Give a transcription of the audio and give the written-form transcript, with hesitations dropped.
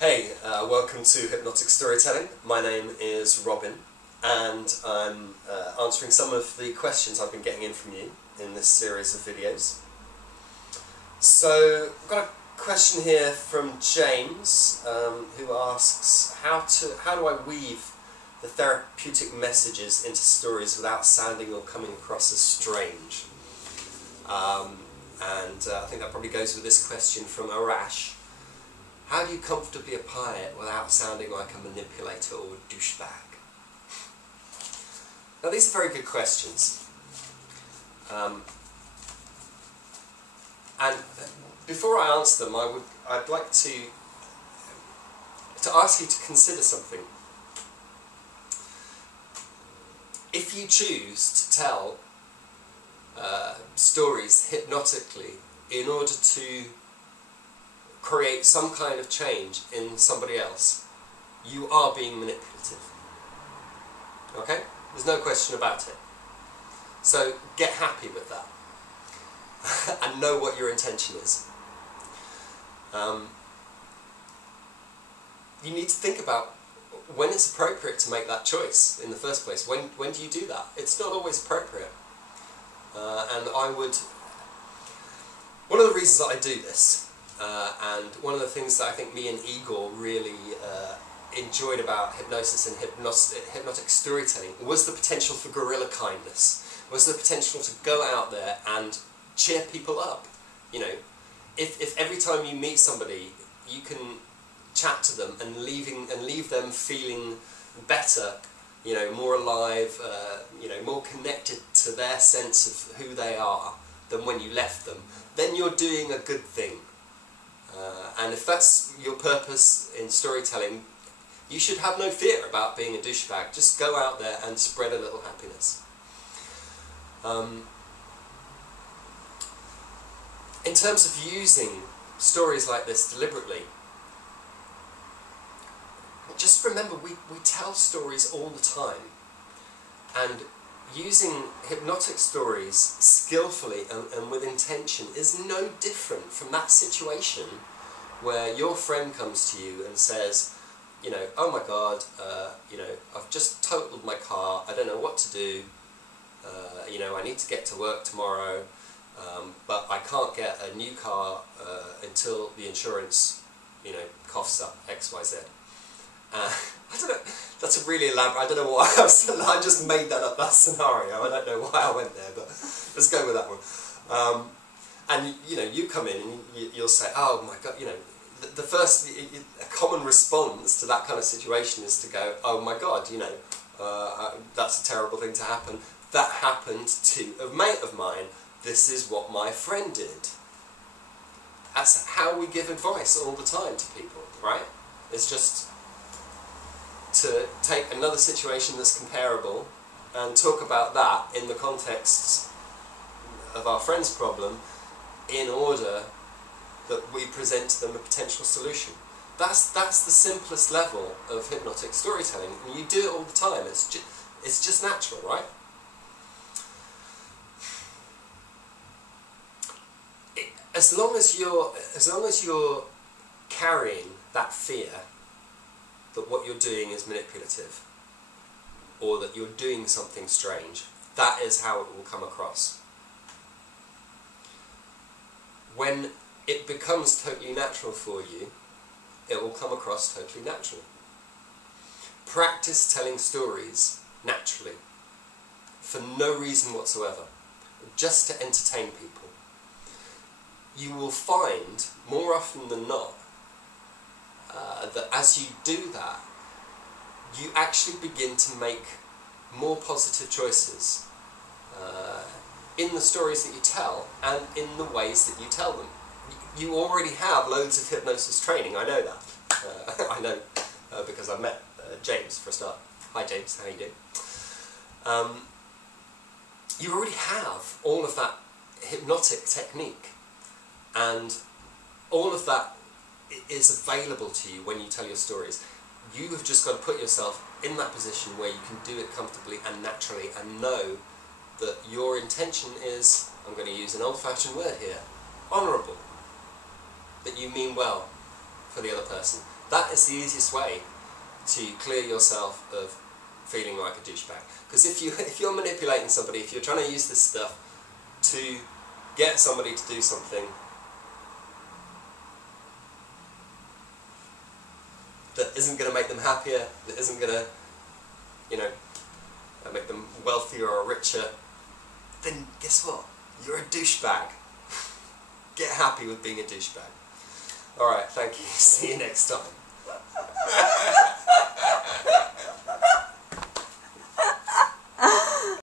Hey, welcome to Hypnotic Storytelling. My name is Robin, and I'm answering some of the questions I've been getting in from you in this series of videos. So, I've got a question here from James, who asks, how do I weave the therapeutic messages into stories without sounding or coming across as strange? I think that probably goes with this question from Arash. How do you comfortably apply it without sounding like a manipulator or a douchebag? Now, these are very good questions. And before I answer them, I'd like to ask you to consider something. If you choose to tell stories hypnotically in order to create some kind of change in somebody else, you are being manipulative. Okay? There's no question about it. So get happy with that and know what your intention is. You need to think about when it's appropriate to make that choice in the first place. When do you do that? It's not always appropriate. One of the reasons that I do this, and one of the things that I think me and Igor really enjoyed about hypnosis and hypnotic storytelling was the potential for guerrilla kindness, was the potential to go out there and cheer people up. You know, if every time you meet somebody you can chat to them and leave them feeling better, you know, more alive, you know, more connected to their sense of who they are than when you left them, then you're doing a good thing. And if that's your purpose in storytelling, you should have no fear about being a douchebag. Just go out there and spread a little happiness. In terms of using stories like this deliberately, just remember we tell stories all the time, and using hypnotic stories skillfully and with intention is no different from that situation where your friend comes to you and says, you know, oh my God, you know, I've just totaled my car, I don't know what to do, you know, I need to get to work tomorrow, but I can't get a new car until the insurance, you know, coughs up XYZ. I don't know, that's a really elaborate, I don't know why I just made that scenario, I don't know why I went there, but let's go with that one. And you know, you come in and you'll say, oh my God, you know, the first, a common response to that kind of situation is to go, oh my God, you know, that's a terrible thing to happen. That happened to a mate of mine, this is what my friend did. That's how we give advice all the time to people, right? It's just to take another situation that's comparable and talk about that in the context of our friend's problem in order that we present to them a potential solution. That's the simplest level of hypnotic storytelling, and you do it all the time. It's just natural, right? As long as you're carrying that fear that what you're doing is manipulative, or that you're doing something strange, that is how it will come across. When it becomes totally natural for you, it will come across totally natural. Practice telling stories naturally, for no reason whatsoever, just to entertain people. You will find, more often than not, that as you do that, you actually begin to make more positive choices in the stories that you tell and in the ways that you tell them. You already have loads of hypnosis training, I know that. I know because I've met James for a start. Hi James, how you doing? You already have all of that hypnotic technique, and all of that is available to you when you tell your stories. You have just got to put yourself in that position where you can do it comfortably and naturally, and know that your intention is, I'm going to use an old-fashioned word here, honourable. That you mean well for the other person. That is the easiest way to clear yourself of feeling like a douchebag. Because if you're manipulating somebody, if you're trying to use this stuff to get somebody to do something that isn't going to make them happier, that isn't going to, make them wealthier or richer, then guess what? You're a douchebag. Get happy with being a douchebag. Alright, thank you. See you next time.